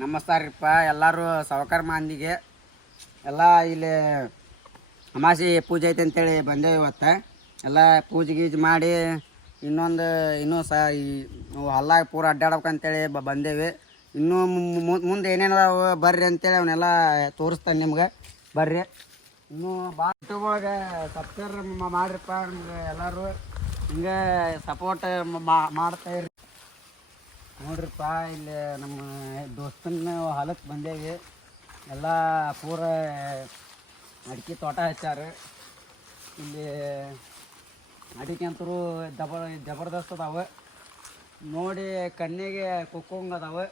ನಮಸ್ಕಾರಪ್ಪ ಎಲ್ಲರೂ ಸಾವುಕಾರ ಮಂದಿಗೆ ಎಲ್ಲ ಇಲ್ಲಿ ಅಮಾಸಿ ಪೂಜೆ ಐತೆ ಅಂತೇಳಿ ಬಂದೇವೆ ಇವತ್ತು. ಎಲ್ಲ ಪೂಜೆ ಗೀಜೆ ಮಾಡಿ ಇನ್ನೂ ಹೊಲ್ದಾಗ ಪೂರ ಅಡ್ಡಾಡ್ಬೇಕಂತೇಳಿ ಬಂದೇವಿ. ಇನ್ನೂ ಮುಂದೆ ಏನೇನು ಅದಾವೆ ಬರ್ರಿ ಅಂತೇಳಿ ಅವನ್ನೆಲ್ಲ ತೋರಿಸ್ತಾನೆ ನಿಮ್ಗೆ. ಬರ್ರಿ ಇನ್ನೂ ಭಾಳ ಒಳಗೆ ಸಬ್ಸ್ಕ್ರೈಬ್ ಮಾಡಿರಪ್ಪ. ನಮ್ಗೆ ಎಲ್ಲರೂ ಹಿಂಗೆ ಸಪೋರ್ಟ್ ಮಾಡ್ತಾಯಿರಿ. ನೋಡ್ರಿಪ್ಪ ಇಲ್ಲಿ ನಮ್ಮ ದೋಸ್ತನ ಹೊಲಕ್ಕೆ ಬಂದೇವಿ. ಎಲ್ಲ ಪೂರ ಅಡಿಕೆ ತೋಟ ಹಚ್ಚಾರ. ಇಲ್ಲಿ ಅಡಿಕೆ ಅಂತರೂ ಜಬರ್ದಸ್ತ್ ಅದಾವೆ. ನೋಡಿ ಕಣ್ಣಿಗೆ ಕುಕ್ಕೋಂಗೆ ಅದಾವೆ.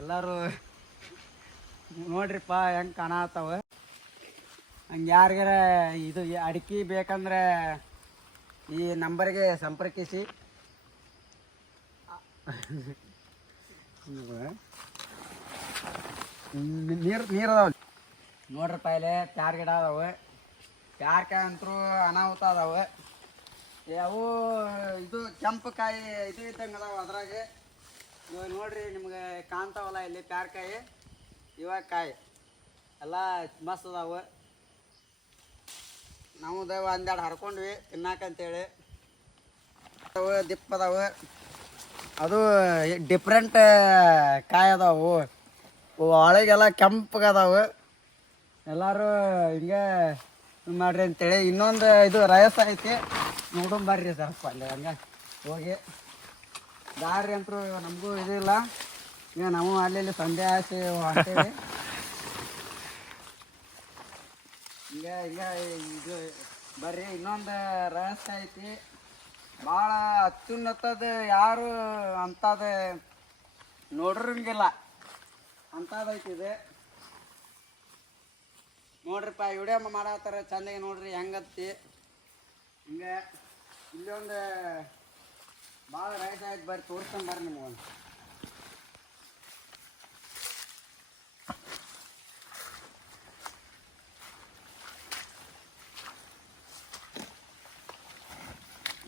ಎಲ್ಲರೂ ನೋಡ್ರಿಪ್ಪ ಹೆಂಗೆ ಕಾಣತ್ತಾವೆ. ಹಂಗೆ ಯಾರಿಗಾರ ಇದು ಅಡಿಕೆ ಬೇಕಂದ್ರೆ ಈ ನಂಬರ್ಗೆ ಸಂಪರ್ಕಿಸಿ. ನೀರು ಅದಾವ ನೋಡ್ರಪ್ಪ. ಇಲ್ಲಿ ಪ್ಯಾರ್ ಗಿಡ ಅದಾವೆ. ಪ್ಯಾರ್ಕಾಯಿ ಅಂತರೂ ಅನಾಹುತ ಅದಾವೆ. ಅವು ಇದು ಕೆಂಪು ಕಾಯಿ ಇದು ಇದ್ದಂಗೆ ಅದಾವೆ ಅದ್ರಾಗೆ. ಇವಾಗ ನೋಡ್ರಿ ನಿಮ್ಗೆ ಕಾಣ್ತಾವಲ್ಲ ಇಲ್ಲಿ ಪ್ಯಾರ್ಕಾಯಿ. ಇವಾಗ ಕಾಯಿ ಎಲ್ಲ ಮಸ್ತ್ ಅದಾವೆ. ನಾವು ಒಂದೆರಡು ಹರ್ಕೊಂಡ್ವಿ ತಿನ್ನಾಕಂತೇಳಿ. ಅವು ದಿಪ್ಪ ಅದಾವೆ. ಅದು ಡಿಫ್ರೆಂಟ್ ಕಾಯಿ ಅದಾವು. ಒಳಗೆಲ್ಲ ಕೆಂಪಗದಾವೆ. ಎಲ್ಲರೂ ಹಿಂಗೆ ಮಾಡ್ರಿ ಅಂತೇಳಿ. ಇನ್ನೊಂದು ಇದು ರಯಸ್ ಐತಿ ನೋಡೋಣ ಬರ್ರಿ ಸ್ವಲ್ಪ ಅಲ್ಲಿ ಹಂಗೆ ಹೋಗಿ. ದಾರಿ ಅಂತೂ ನಮಗೂ ಇದಿಲ್ಲ. ಈಗ ನಾವು ಅಲ್ಲಿ ಸಂಡೆ ಆಸಿ ಹೊಂಟೇವಿ. ಹಿಂಗೆ ಇದು ಬರ್ರಿ. ಇನ್ನೊಂದು ರಹಸ್ಯ ಐತಿ. ಭಾಳ ಅತ್ಯುನ್ನತದ ಯಾರು ಅಂಥದ್ದು ನೋಡ್ರಂಗಿಲ್ಲ ಅಂಥದ್ದೈತಿ ಇದು. ನೋಡ್ರಿಪ್ಪ ವಿಡಿಯೋ ಮಾಡತ್ತಾರ ಚಂದಾಗಿ ನೋಡ್ರಿ ಹೆಂಗತ್ತಿ. ಹಿಂಗೆ ಇಲ್ಲೊಂದು ಭಾಳ ರಹಸ್ಯ ಐತಿ. ಬರ್ರಿ ತೋರಿಸ್ಕೊಂಡು ಬರ್ರಿ ನಿಮ್ಗೊಂದು.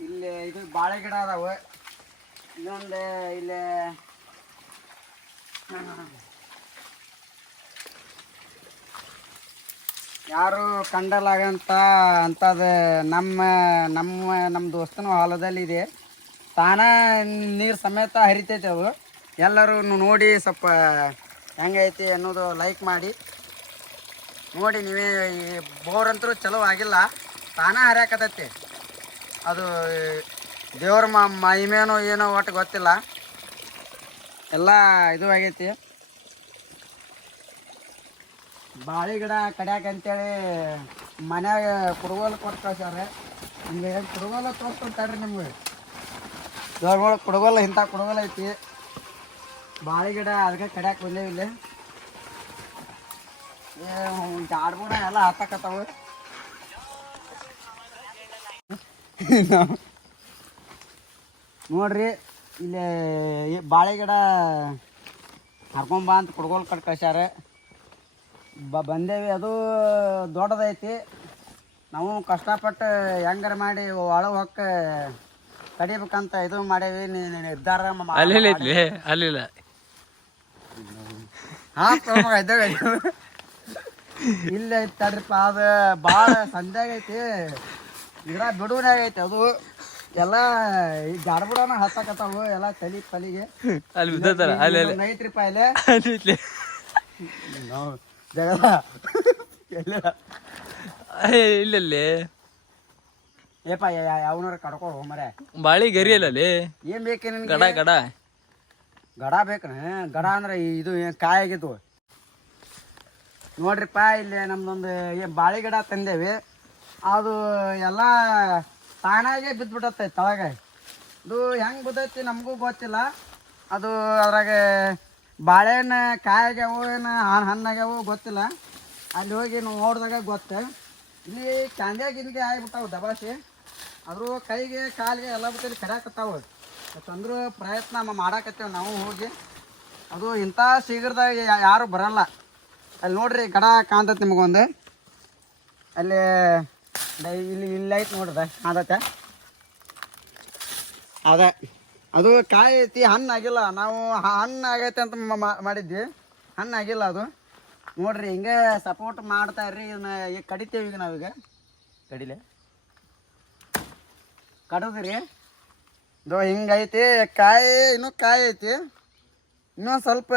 ಇಲ್ಲಿ ಇದು ಬಾಳೆ ಗಿಡ ಅದಾವೆ. ಇನ್ನೊಂದು ಇಲ್ಲಿ ಯಾರು ಕಂಡಲಾಗಂತ ಅಂಥದ್ದು ನಮ್ಮ ದೋಸ್ತನ ಹೊಲದಲ್ಲಿ ಇದೆ. ತಾನ ನೀರು ಸಮೇತ ಹರಿತೈತೆ ಅದು. ಎಲ್ಲರೂ ನೋಡಿ ಸ್ವಲ್ಪ ಹೆಂಗೈತಿ ಅನ್ನೋದು ಲೈಕ್ ಮಾಡಿ ನೋಡಿ. ನೀವೇ ಈ ಬೋರ್ ಅಂತೂ ಚಲೋ ಆಗಿಲ್ಲ, ತಾನ ಹರಿಯಾಕತೈತಿ. ಅದು ದೇವ್ರ ಮಹಿಮೇನೋ ಏನೋ ಒಟ್ಟು ಗೊತ್ತಿಲ್ಲ. ಎಲ್ಲ ಇದು ಆಗೈತಿ. ಬಾಳೆ ಗಿಡ ಕಡ್ಯಾಕಂತೇಳಿ ಮನ್ಯಾಗ ಕುಡುಗೋಲು ಕೊಟ್ಟು ಕಳ್ಸ್ಯಾರ. ನಿಮ್ಗೆ ಕುಡುಗೋಲ ತೋರಿಸ್ಕೊಡ್ತಾರ್ರಿ ನಿಮ್ಗೆ. ದೇವ್ರಗಳು ಕುಡುಗೋಲ ಇಂಥ ಕುಡುಗೋಲ ಐತಿ. ಬಾಳೆ ಗಿಡ ಅದಕ್ಕೆ ಕಡ್ಯಾಕೆ ಬಂದೇವಿ. ಇಲ್ಲಿ ಜಾಡ್ಬೂಣ ಎಲ್ಲ ಹತ್ತಕತ್ತಾವ. ನೋಡ್ರಿ ಇಲ್ಲಿ ಬಾಳೆ ಗಿಡ ಹರ್ಕೊಂಬ ಅಂತ ಕುಡ್ಗೋಲ್ ಕಟ್ ಕಳ್ಸ್ಯಾರ. ಬಂದೇವಿ. ಅದು ದೊಡ್ಡದೈತಿ. ನಾವು ಕಷ್ಟಪಟ್ಟು ಹೆಂಗಾರ ಮಾಡಿ ಒಳಗೆ ಹೊಕ್ಕ ಕಡಿಬೇಕಂತ ಇದು ಮಾಡೇವಿ. ನಿರ್ಧಾರ ಅಲ್ಲಿಲ್ಲ ಇಲ್ಲ ಐತಿ ತಡ್ರಿಪ್ಪ. ಅದು ಭಾಳ ಸಂಧ್ಯಾಗ ಐತಿ. ಗಿಡ ಬಿಡುವನಾಗ ಐತಿ. ಅದು ಎಲ್ಲ ಈ ಗಾಡ್ಬುಡನ ಹತ್ತಕತ್ತಾವು ಎಲ್ಲ ತಲಿಗೆ. ಐತ್ರಿಪ್ಪ ಇಲ್ಲಿ ಜಗದ ಇಲ್ಲಲ್ಲಿ ಏಪ ಯಾವನಾರ ಕಡ್ಕೊ ಮರೆ. ಬಾಳಿ ಗರಿ ಅಲ್ಲಲ್ಲಿ ಏನ್ ಬೇಕು ನಿನ್ಗೆ? ಗಡ ಗಡ ಗಡ ಬೇಕನ? ಗಡ ಅಂದ್ರೆ ಇದು ಕಾಯಿ ಆಗಿದ್ವು ನೋಡ್ರಿಪ್ಪ. ಇಲ್ಲಿ ನಮ್ದೊಂದು ಬಾಳೆ ಗಿಡ ತಂದೇವಿ. ಅದು ಎಲ್ಲ ತಾನಾಗೆ ಬಿದ್ದುಬಿಟ್ಟತ್ತೆ ತಳಗೆ. ಅದು ಹೆಂಗೆ ಬಿದ್ದೈತಿ ನಮಗೂ ಗೊತ್ತಿಲ್ಲ. ಅದು ಅದ್ರಾಗ ಬಾಳೆಹಣ್ಣು ಕಾಯಾಗ್ಯಾವು ಏನು ಹಣ್ಣಾಗ್ಯಾವು ಗೊತ್ತಿಲ್ಲ. ಅಲ್ಲಿ ಹೋಗಿ ನೋಡಿದಾಗ ಗೊತ್ತೆ. ಇಲ್ಲಿ ಕ್ಯಾಂದ್ಯಾಗಿಂದಿಗೆ ಆಗಿಬಿಟ್ಟಾವು ದಬಾಸಿ. ಆದರೂ ಕೈಗೆ ಕಾಲಿಗೆ ಎಲ್ಲ ಬಿಟ್ಟು ಕರ್ಯಾಕತ್ತಾವು. ತಂದ್ರು ಪ್ರಯತ್ನ ಮಾಡಾಕತ್ತೇವೆ ನಾವು ಹೋಗಿ. ಅದು ಇಂಥ ಶೀಘ್ರದಾಗ ಯಾರು ಬರಲ್ಲ. ಅಲ್ಲಿ ನೋಡ್ರಿ ಗಡ ಕಾಣ್ತೈತೆ ನಿಮಗೊಂದು. ಅಲ್ಲಿ ಇಲ್ಲಿ ಐತೆ ನೋಡ್ರಿ ಕಾಣ್ತೈತೆ. ಅದೇ ಅದು ಕಾಯಿ ಐತಿ, ಹಣ್ಣು ಆಗಿಲ್ಲ. ನಾವು ಹಣ್ಣು ಆಗೈತೆ ಅಂತ ಮಾಡಿದ್ವಿ, ಹಣ್ಣು ಆಗಿಲ್ಲ ಅದು. ನೋಡ್ರಿ ಹಿಂಗೆ ಸಪೋರ್ಟ್ ಮಾಡ್ತಾ ಇರ್ರಿ. ಇದನ್ನ ಈಗ ಕಡಿತೇವೆ. ಈಗ ನಾವೀಗ ಕಡಿಲೆ ಕಡದ್ರಿ. ಇದು ಹಿಂಗೈತಿ ಕಾಯಿ, ಇನ್ನೂ ಕಾಯಿ ಐತಿ. ಇನ್ನೂ ಸ್ವಲ್ಪ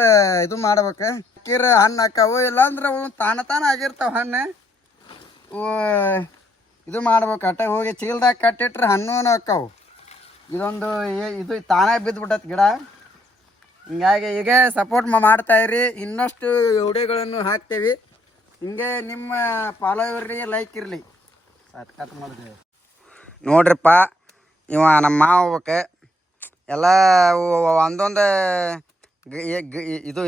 ಇದು ಮಾಡ್ಬೇಕು. ಅಕ್ಕಿರ ಹಣ್ಣು ಹಾಕವು, ಇಲ್ಲಾಂದ್ರೆ ಅವು ತಾನ ಆಗಿರ್ತಾವ ಹಣ್ಣು. ಇದು ಮಾಡ್ಬೇಕು. ಅಟ್ಟ ಹೋಗಿ ಚೀಲ್ದಾಗ ಕಟ್ಟಿಟ್ರೆ ಹಣ್ಣು ಹಾಕಾವು. ಇದೊಂದು ಇದು ತಾನೇ ಬಿದ್ದುಬಿಟ್ಟತ್ ಗಿಡ. ಹಿಂಗಾಗಿ ಈಗ ಸಪೋರ್ಟ್ ಮಾಡ್ತಾ ಇರಿ. ಇನ್ನಷ್ಟು ವಿಡಿಯೋಗಳನ್ನು ಹಾಕ್ತೇವೆ. ಹಿಂಗೆ ನಿಮ್ಮ ಫಾಲೋವರ್ರಿ ಲೈಕ್ ಇರಲಿ. ಕಟ್ ಮಾಡಿದ್ವಿ ನೋಡ್ರಿಪ್ಪ. ಇವ ನಮ್ಮ ಮಾವ ಹೋಗ್ಬೇಕು. ಎಲ್ಲ ಒಂದೊಂದು ಇದು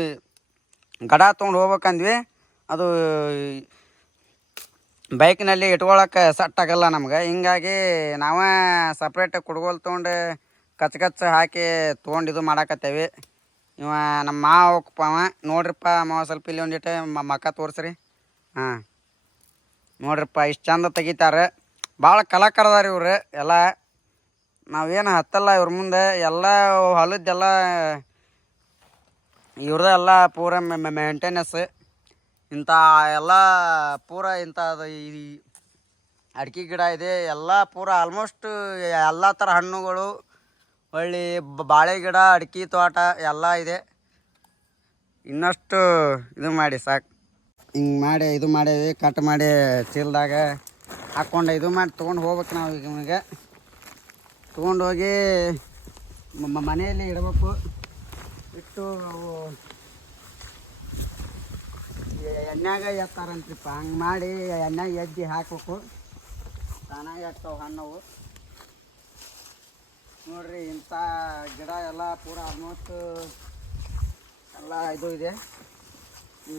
ಗಡ ತೊಗೊಂಡು ಹೋಗ್ಬೇಕಂದ್ವಿ. ಅದು ಬೈಕ್ನಲ್ಲಿ ಇಟ್ಕೊಳಕ್ಕೆ ಸೆಟ್ ಆಗಲ್ಲ ನಮ್ಗೆ. ಹಿಂಗಾಗಿ ನಾವೇ ಸಪ್ರೇಟ್ ಕುಡ್ಗೋಲು ತೊಗೊಂಡು ಕಚ್ಚ ಹಾಕಿ ತೊಗೊಂಡು ಇದು ಮಾಡಾಕತ್ತೇವಿ. ಇವ ನಮ್ಮ ಮಾವ ಹೋಗಪ್ಪ. ಅವ ನೋಡ್ರಿಪ್ಪ ಮಾವ, ಸ್ವಲ್ಪ ಇಲ್ಲಿ ಒಂದಿಟ್ಟು ಮಕ್ಕ ತೋರಿಸ್ರಿ. ಹಾಂ ನೋಡ್ರಿಪ್ಪ, ಇಷ್ಟು ಚಂದ ತೆಗಿತಾರೆ. ಭಾಳ ಕಲಾಕಾರದಾರ ಇವ್ರು ಎಲ್ಲ. ನಾವೇನು ಹತ್ತಲ್ಲ ಇವ್ರ ಮುಂದೆ. ಎಲ್ಲ ಹೊಲದ್ದೆಲ್ಲ ಇವ್ರದ್ದು ಎಲ್ಲ ಪೂರ ಮೇಂಟೆನೆನ್ಸ್. ಇಂಥ ಎಲ್ಲ ಪೂರ ಇಂಥದ್ದು ಈ ಅಡಿಕೆ ಗಿಡ ಇದೆ. ಎಲ್ಲ ಪೂರ ಆಲ್ಮೋಸ್ಟ್ ಎಲ್ಲ ಥರ ಹಣ್ಣುಗಳು, ಹೊಳ್ಳಿ ಬಾಳೆ ಗಿಡ, ಅಡಿಕೆ ತೋಟ ಎಲ್ಲ ಇದೆ. ಇನ್ನಷ್ಟು ಇದು ಮಾಡಿ ಸಾಕು. ಹಿಂಗೆ ಮಾಡಿ ಇದು ಮಾಡೇವಿ. ಕಟ್ ಮಾಡಿ ಚೀಲದಾಗ ಹಾಕ್ಕೊಂಡು ಇದು ಮಾಡಿ ತೊಗೊಂಡು ಹೋಗ್ಬೇಕು ನಾವು. ಈಗ ನಿಮಗೆ ತೊಗೊಂಡೋಗಿ ಮನೆಯಲ್ಲಿ ಇಡಬೇಕು. ಇಟ್ಟು ಅವು ಎಣ್ಣೆಗ ಎತ್ತಾರಂತ್ರಿಪ್ಪ. ಹಂಗೆ ಮಾಡಿ ಎಣ್ಣೆಗೆ ಎದ್ದಿ ಹಾಕ್ಬೇಕು. ತಾನಾಗಿ ಆಗ್ತಾವೆ ಹಣ್ಣವು. ನೋಡ್ರಿ ಇಂಥ ಗಿಡ ಎಲ್ಲ ಪೂರ ಆಲ್ಮೋಸ್ಟ್ ಎಲ್ಲ ಇದು ಇದೆ.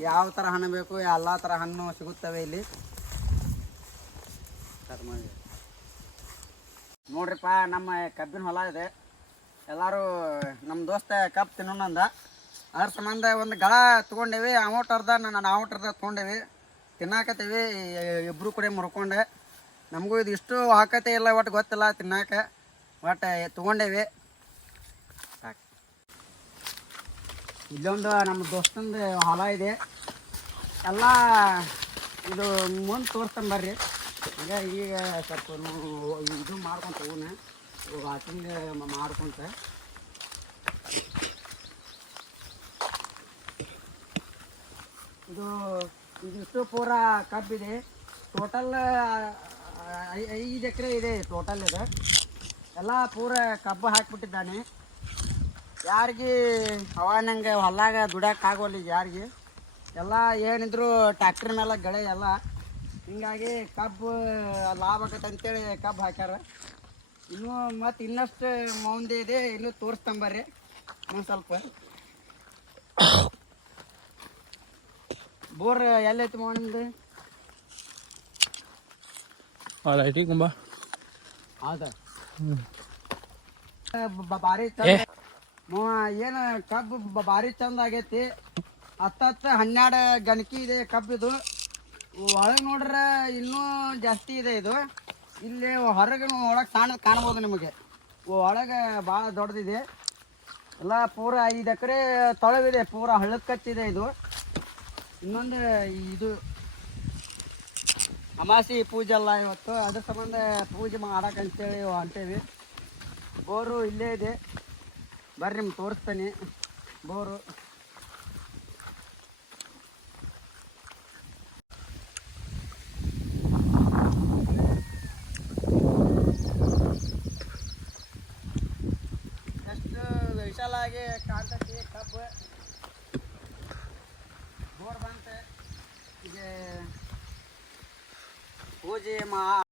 ಯಾವ ಥರ ಹಣ್ಣು ಬೇಕು ಎಲ್ಲ ಥರ ಹಣ್ಣು ಸಿಗುತ್ತವೆ ಇಲ್ಲಿ. ನೋಡ್ರಿಪ್ಪ, ನಮ್ಮ ಕಬ್ಬಿನ ಹೊಲ ಇದೆ. ಎಲ್ಲರೂ ನಮ್ಮ ದೋಸ್ತ ಕಬ್ಬು ತಿನ್ನೋಣಂದ. ಅದ್ರ ಸಂಬಂಧ ಒಂದು ಗಳ ತೊಗೊಂಡೇವಿ. ಅಮೌಂಟ್ ಅರ್ಧ ನಾನು ಅಮೌಂಟ್ ಅರ್ಧ ತೊಗೊಂಡೇವಿ. ತಿನ್ನಾಕತ್ತೀವಿ ಇಬ್ಬರು ಕೂಡ ಮುರ್ಕೊಂಡೆ. ನಮಗೂ ಇದು ಇಷ್ಟು ಹಾಕತ್ತೆ ಇಲ್ಲ, ಒಟ್ಟು ಗೊತ್ತಿಲ್ಲ ತಿನ್ನಾಕ. ಒಟ್ಟು ತೊಗೊಂಡೇವಿ ಸಾಕು. ಇಲ್ಲೊಂದು ನಮ್ಮ ದೋಸ್ತಂದು ಹೊಲ ಇದೆ. ಎಲ್ಲ ಇದು ಮುಂದೆ ತೋರಿಸ್ತಾನೆ ಬರ್ರಿ. ಈಗ ಸ್ವಲ್ಪ ಇದು ಮಾಡ್ಕೊಂತ ಹೂನ ವಾಕಿಂಗ್ ಮಾಡ್ಕೊಂತ. ಇದಿಷ್ಟು ಪೂರ ಕಬ್ಬಿದೆ. ಟೋಟಲ್ 5 ಎಕರೆ ಇದೆ ಟೋಟಲ್. ಇದೆ ಎಲ್ಲ ಪೂರ ಕಬ್ಬು ಹಾಕಿಬಿಟ್ಟಿದ್ದಾನೆ. ಯಾರಿಗೆ ಹವಾನಂಗೆ ಹೊಲಾಗ ದುಡ್ಯಾಕಾಗೋಲ್ಲ ಯಾರಿಗೆ. ಎಲ್ಲ ಏನಿದ್ರು ಟ್ಯಾಕ್ಟ್ರ್ ಮೇಲೆ ಗಳೆ ಎಲ್ಲ. ಹಿಂಗಾಗಿ ಕಬ್ಬು ಲಾಭ ಆಗತ್ತೆ ಅಂತೇಳಿ ಕಬ್ಬು ಹಾಕ್ಯಾರ. ಇನ್ನೂ ಮತ್ತು ಇನ್ನಷ್ಟು ಮುಂದೆ ಇದೆ. ಇನ್ನೂ ತೋರಿಸ್ತಂಬರ್ರಿ ಒಂದು ಸ್ವಲ್ಪ. ಬೋರ್ ಎಲ್ಲೈತಿ ಮಾವ ನಿಮ್ದು? ಐತಿ ಕುಂಬ. ಹೌದಾ? ಭಾರಿ ಚಂದ ಏನು ಕಬ್ಬು ಭಾರಿ ಚಂದ ಆಗೈತಿ. 10-12 ಗಣಕಿ ಇದೆ ಕಬ್ಬಿದು. ಒಳಗೆ ನೋಡ್ರೆ ಇನ್ನೂ ಜಾಸ್ತಿ ಇದೆ ಇದು. ಇಲ್ಲಿ ಹೊರಗೆ ಒಳಗೆ ಸಣ್ಣ ಕಾಣ್ಬೋದು ನಿಮಗೆ. ಒಳಗೆ ಭಾಳ ದೊಡ್ಡದಿದೆ. ಎಲ್ಲ ಪೂರ 5 ಎಕರೆ ತೊಳವಿದೆ. ಪೂರ ಹಳ್ಳದ ಕಚ್ಚಿದೆ ಇದು. ಇನ್ನೊಂದು ಇದು ಅಮಾಸಿ ಪೂಜೆ ಅಲ್ಲ ಇವತ್ತು. ಅದ್ರ ಸಂಬಂಧ ಪೂಜೆ ಮಾಡಕ್ಕಂತೇಳಿ ಹೊಂಟೇವಿ. ಬೋರು ಇಲ್ಲೇ ಇದೆ, ಬರ್ರಿ ನಿಮ್ಗೆ ತೋರಿಸ್ತೀನಿ ಬೋರು. ಎಷ್ಟು ವಿಶಾಲಾಗಿ ಕಾಣ್ತೈತಿ ಕಬ್ಬು. ಬೋರ್ ಬಂತೆ. ಈಗ ಪೂಜೆ